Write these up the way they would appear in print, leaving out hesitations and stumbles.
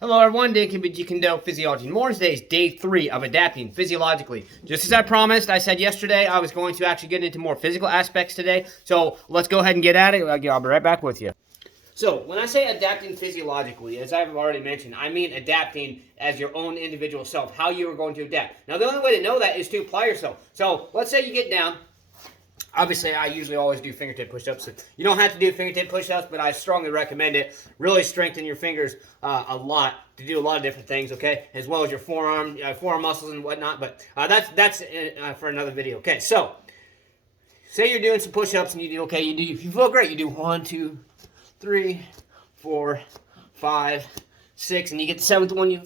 Hello everyone, Dan can be Kune Physiology. More today is day 3 of adapting physiologically. Just as I promised, I said yesterday I was going to actually get into more physical aspects today. So let's go ahead and get at it. I'll be right back with you. So when I say adapting physiologically, as I've already mentioned, I mean adapting as your own individual self, how you are going to adapt. Now the only way to know that is to apply yourself. So let's say you get down. Obviously, I usually always do fingertip push-ups. You don't have to do fingertip push-ups, but I strongly recommend it. Really strengthen your fingers a lot to do a lot of different things, okay? As well as your forearm muscles and whatnot. But that's for another video. Okay, so say you're doing some push-ups and you do okay. You feel great. You do 1, 2, 3, 4, 5, 6, and you get the 7th one. You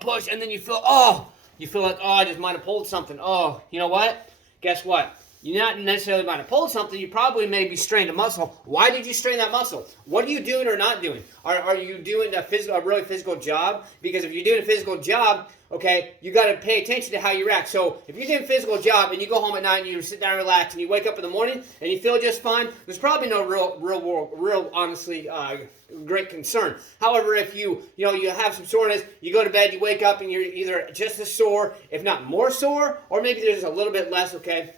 push, and then you feel like I just might have pulled something. Oh, you know what? Guess what? You're not necessarily about to pull something. You probably maybe strained a muscle. Why did you strain that muscle? What are you doing or not doing? Are you doing a really physical job? Because if you're doing a physical job, okay, you got to pay attention to how you react. So if you're doing a physical job and you go home at night and you sit down and relax and you wake up in the morning and you feel just fine, there's probably no real honestly great concern. However, if you have some soreness, you go to bed, you wake up and you're either just as sore, if not more sore, or maybe there's a little bit less, okay?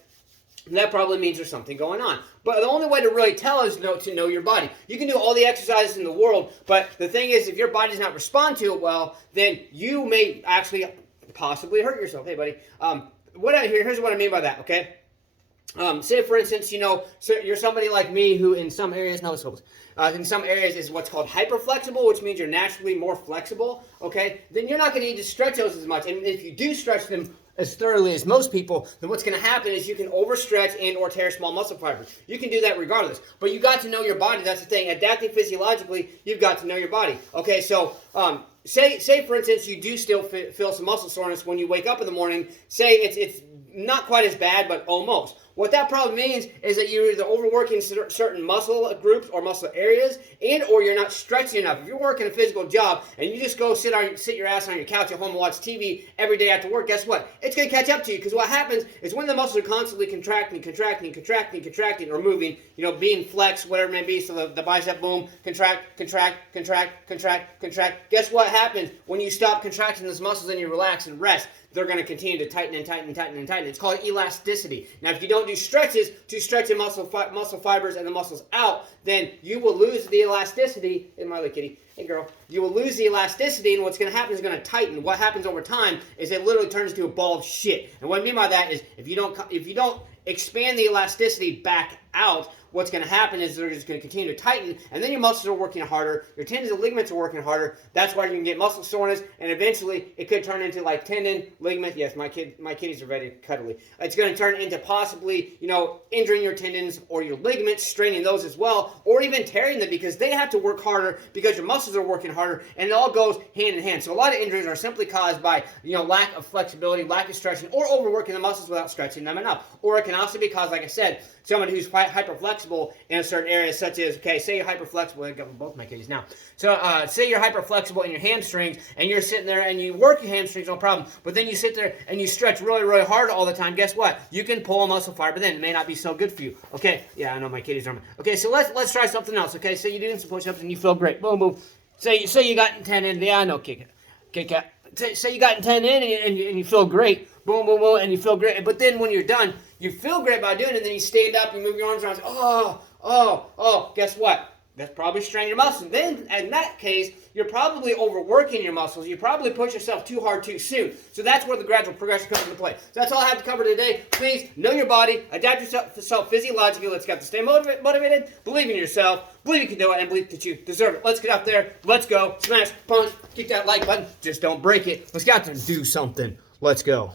That probably means there's something going on. But the only way to really tell is to know your body. You can do all the exercises in the world, but the thing is, if your body does not respond to it well, then you may actually possibly hurt yourself. Hey, buddy. Here's what I mean by that, okay? Say, for instance, so you're somebody like me who in some areas, is what's called hyperflexible, which means you're naturally more flexible, okay? Then you're not going to need to stretch those as much. And if you do stretch them as thoroughly as most people, then what's going to happen is you can overstretch and or tear small muscle fibers. You can do that regardless. But you got to know your body. That's the thing. Adapting physiologically, you've got to know your body. Okay, so say for instance, you do still feel some muscle soreness when you wake up in the morning. Say it's not quite as bad, but almost. What that probably means is that you're either overworking certain muscle groups or muscle areas, or you're not stretching enough. If you're working a physical job and you just go sit your ass on your couch at home and watch TV every day after work, guess what? It's going to catch up to you, because what happens is when the muscles are constantly contracting, or moving, being flexed, whatever it may be, so the bicep boom, contract. Guess what happens when you stop contracting those muscles and you relax and rest? They're going to continue to tighten. It's called elasticity. Now, if you don't do stretches to stretch the muscle fibers and the muscles out, then you will lose the elasticity. Hey, Marley Kitty. Hey, girl. You will lose the elasticity, and what's going to happen is going to tighten. What happens over time is it literally turns into a ball of shit. And what I mean by that is if you don't expand the elasticity back out, what's going to happen is they're just going to continue to tighten, and then your muscles are working harder, your tendons and ligaments are working harder. That's why you can get muscle soreness, and eventually it could turn into like tendon, ligament. Yes, my kitties are very cuddly. It's going to turn into possibly, injuring your tendons or your ligaments, straining those as well, or even tearing them, because they have to work harder because your muscles are working harder, and it all goes hand in hand. So a lot of injuries are simply caused by, lack of flexibility, lack of stretching, or overworking the muscles without stretching them enough. Or it can also be caused, like I said, someone who's hyperflexible in a certain area, such as, say you're hyperflexible. I got both my kitties now. So say you're hyperflexible in your hamstrings, and you're sitting there and you work your hamstrings, no problem, but then you sit there and you stretch really, really hard all the time. Guess what? You can pull a muscle fiber then. It may not be so good for you. Okay, yeah, I know my kitties are. Okay, so let's try something else. Okay, say you're doing some push-ups and you feel great. Boom, boom. Say you got 10 in. Yeah, I know, kick it. Say you got 10 in and you feel great. Boom, boom, boom, and you feel great. But then when you're done, you feel great about doing it, and then you stand up, you move your arms around, guess what? That's probably straining your muscles. Then, in that case, you're probably overworking your muscles. You probably push yourself too hard too soon. So that's where the gradual progression comes into play. So that's all I have to cover today. Please know your body, adapt yourself physiologically. Let's get to stay motivated, believe in yourself, believe you can do it, and believe that you deserve it. Let's get out there. Let's go. Smash, punch, kick that like button. Just don't break it. Let's get out there and do something. Let's go.